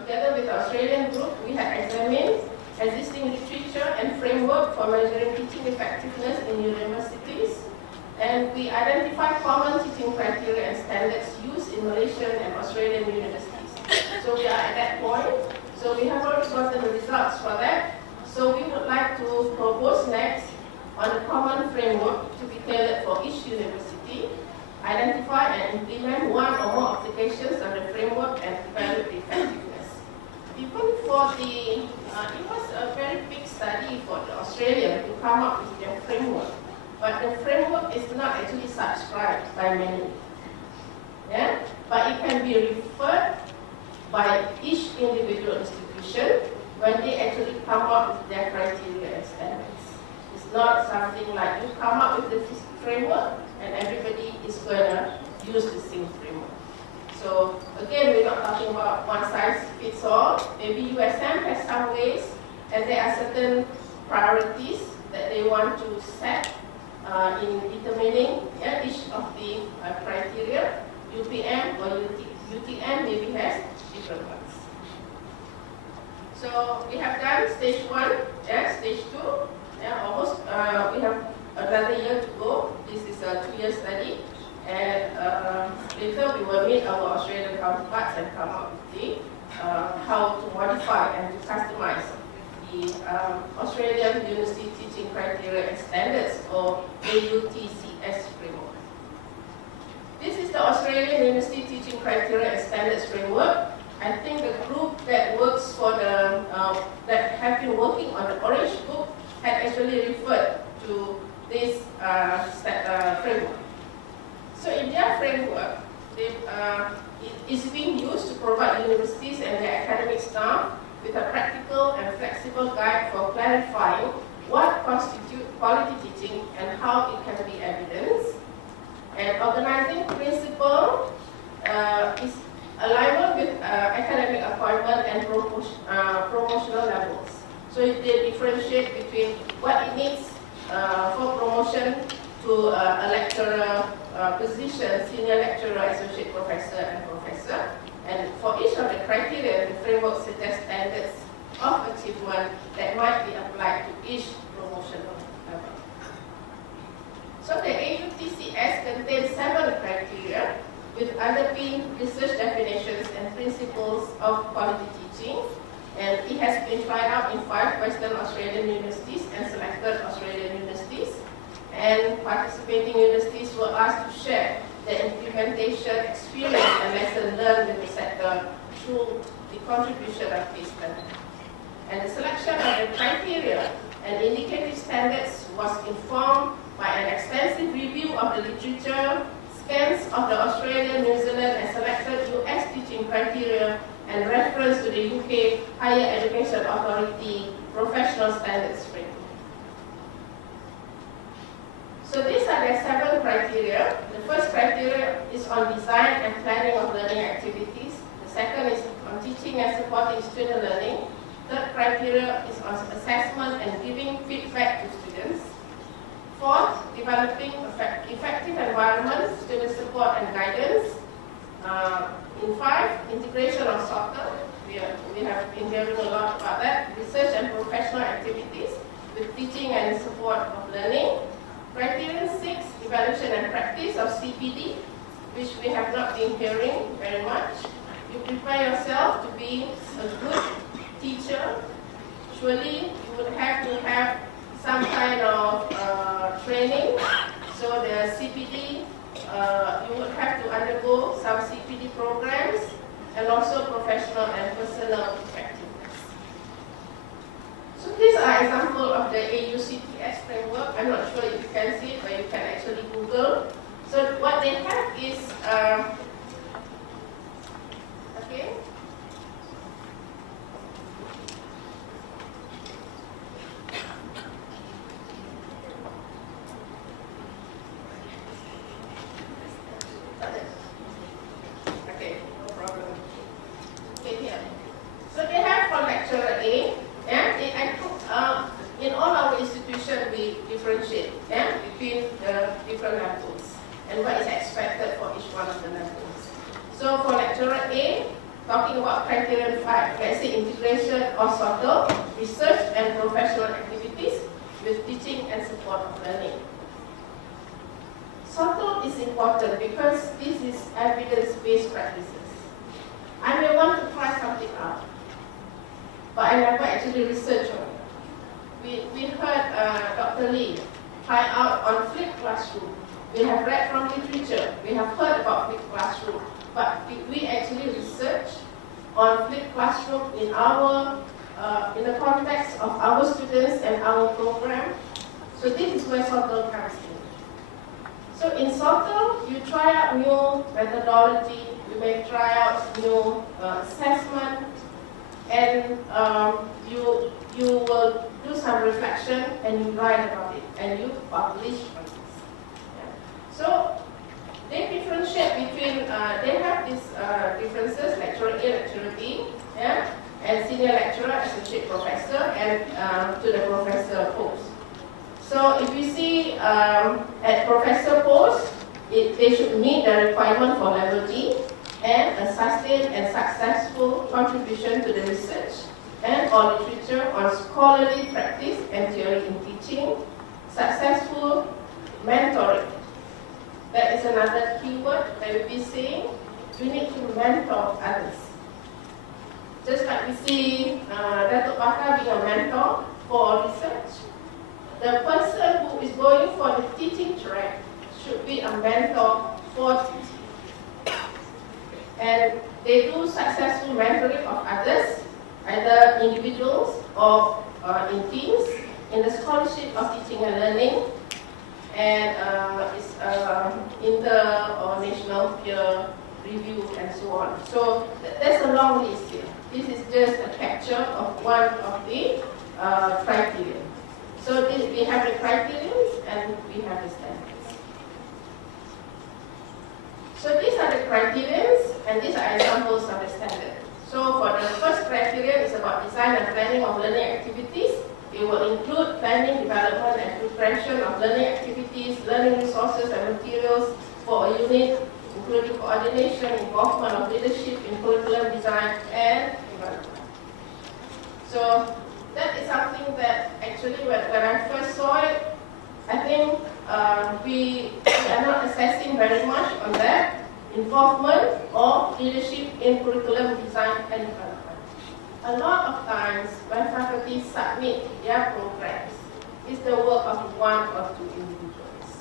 together with the Australian group, we have examined existing literature and framework for measuring teaching effectiveness in universities. And we identify common teaching criteria and standards used in Malaysian and Australian universities. So we are at that point. So we have already gotten the results for that. So we would like to propose next on a common framework to be tailored for each university, identify and implement one or more applications of the framework and evaluate the effectiveness. Even for the, it was a very big study for the Australian to come up with their framework. But the framework is not actually subscribed by many. Yeah? But it can be referred by each individual institution when they actually come up with their criteria and standards. It's not something like you come up with the framework and everybody is going to use the same framework. So again, we're not talking about one size fits all. Maybe USM has some ways, and there are certain priorities that they want to set in determining each of the criteria. UPM or UTM maybe has different ones. So we have done stage 1, stage 2. Almost we have another year to go. This is a 2-year study. And later we will meet our Australian counterparts and come up with the how to modify and to customize the Australian University Teaching Criteria and Standards, or AUTCS framework. This is the Australian University Teaching Criteria and Standards framework. I think the group that works for the that have been working on the orange book had actually referred to this framework. So in their framework, it is being used to provide universities and their academic staff with a practical and flexible guide for clarifying what constitutes quality teaching and how it can be evidenced. And organizing principle is alignment with academic appointment and promotional levels. So they differentiate between what it needs for promotion to a lecturer position, senior lecturer, associate professor, and professor. And for each of the criteria, the framework suggests standards of achievement that might be applied to each promotional level. So the AUTCS contains 7 criteria with underpinned research definitions and principles of quality teaching. And it has been tried out in 5 Western Australian universities and selected Australian universities. And participating universities were asked to share their implementation experience and lesson learned with the sector through the contribution of case study. And the selection of the criteria and indicative standards was informed by an extensive review of the literature, scans of the Australian, New Zealand, and selected US teaching criteria, and reference to the UK Higher Education Authority Professional Standards Framework. So these are the 7 criteria. The first criteria is on design and planning of learning activities. The second is on teaching and supporting student learning. Third criteria is on assessment and giving feedback to students. Fourth, developing effective environment, student support and guidance. In 5, integration of soccer. We have been hearing a lot about that. Research and professional activities with teaching and support of learning. Criterion 6, evaluation and practice of CPD, which we have not been hearing very much. You prepare yourself to be a good teacher. Surely you would have to have some kind of training. So the CPD, you would have to undergo some CPD programs and also professional and personal effectiveness. So these are examples of the AUCTS framework. I'm not sure if you can see it, but you can actually Google. So what they have is, okay. Okay, no problem. Okay, here. So they have for lecturer A, in all our institutions we differentiate between the different levels and what is expected for each one of the levels. So for lecturer A, talking about criterion 5, let's say integration of SOTL, research and professional activities with teaching and support of learning. SOTL is important because this is evidence-based practices. I may want to try something out, but I never actually research on it. We heard Dr. Lee try out on flipped classroom. We have read from literature. We have heard about flipped classroom. But we actually research on flipped classroom in the context of our students and our program. So this is where SOTL comes in. So in SOTL, you try out new methodology, you may try out new assessment, and you will do some reflection and you write about it and you publish on this. Yeah. So they differentiate between, they have these differences, lecturer A, lecturer B, yeah, and senior lecturer, associate professor, and to the professor post. So if you see at professor post, they should meet the requirement for level D and a sustained and successful contribution to the research and or literature on scholarly practice and theory in teaching, successful mentoring. That is another keyword that we'll be saying. We need to mentor others. Just like we see Datuk Pakar being a mentor for research, the person who is going for the teaching track should be a mentor for teaching. And they do successful mentoring of others, either individuals or in teams, in the scholarship of teaching and learning, and it's inter or national peer review and so on. So there's a long list here. This is just a capture of one of the criteria. So we have the criteria and we have the standards. So these are the criteria and these are examples of the standards. So for the first criteria, it's about design and planning of learning activities. It will include planning, development, and preparation of learning activities, learning resources and materials for a unit, including coordination, involvement of leadership in curriculum design and development. So that is something that actually when I first saw it, I think we are not assessing very much on that, involvement or leadership in curriculum design and development. A lot of times when faculty submit their programs, it's the work of one or two individuals.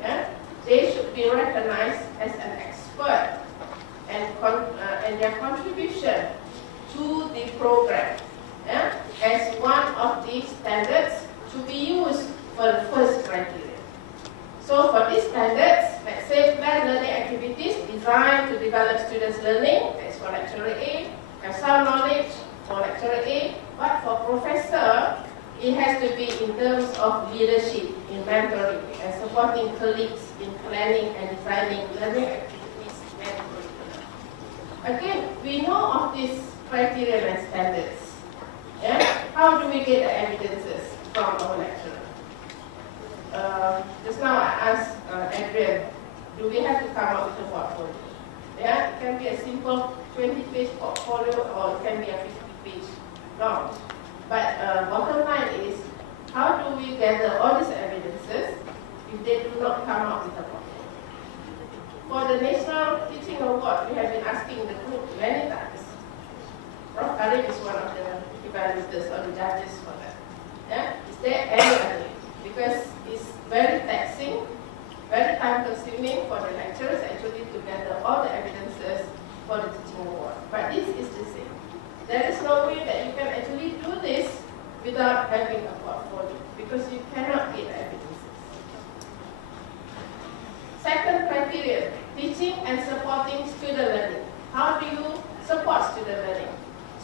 Yeah? They should be recognized as an expert and their contribution to the program, yeah, as one of the standards to be used for the first criteria. So for these standards, let's say plan learning activities designed to develop students' learning, that's for lecturer A, have some knowledge for lecturer A, but for professor, it has to be in terms of leadership, in mentoring, and supporting colleagues in planning and designing learning activities and curriculum. Again, we know of these criteria and standards. Yeah? How do we get the evidences from our lecturer? Just now I asked Adrian, do we have to come up with a portfolio? Yeah? It can be a simple 20-page portfolio or it can be a 50-page long. But bottom line is, how do we gather all these evidences if they do not come up with a portfolio? For the National Teaching Award, we have been asking the group many times. Prof. Karim is one of the evaluators or the judges for that. Yeah? Is there any other way? Because it's very taxing, very time-consuming for the lecturers actually to gather all the evidences for the teaching award. But this is the same. There is no way that you can actually do this without having a portfolio because you cannot get evidences. Second criteria, teaching and supporting student learning. How do you support student learning?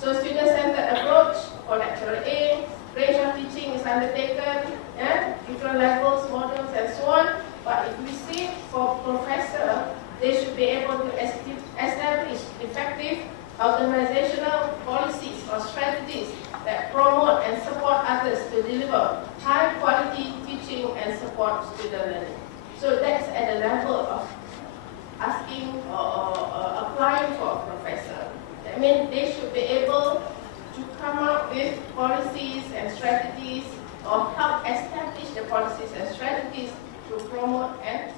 So student-centered approach for lecturer A, range of teaching is undertaken, yeah, different levels, models, and so on. But if we see for professor, they should be able to establish effective organizational policies or strategies that promote and support others to deliver high-quality teaching and support student learning. So that's at the level of asking or applying for a professor. I mean, they should be able to come up with policies and strategies or help establish the policies and strategies to promote and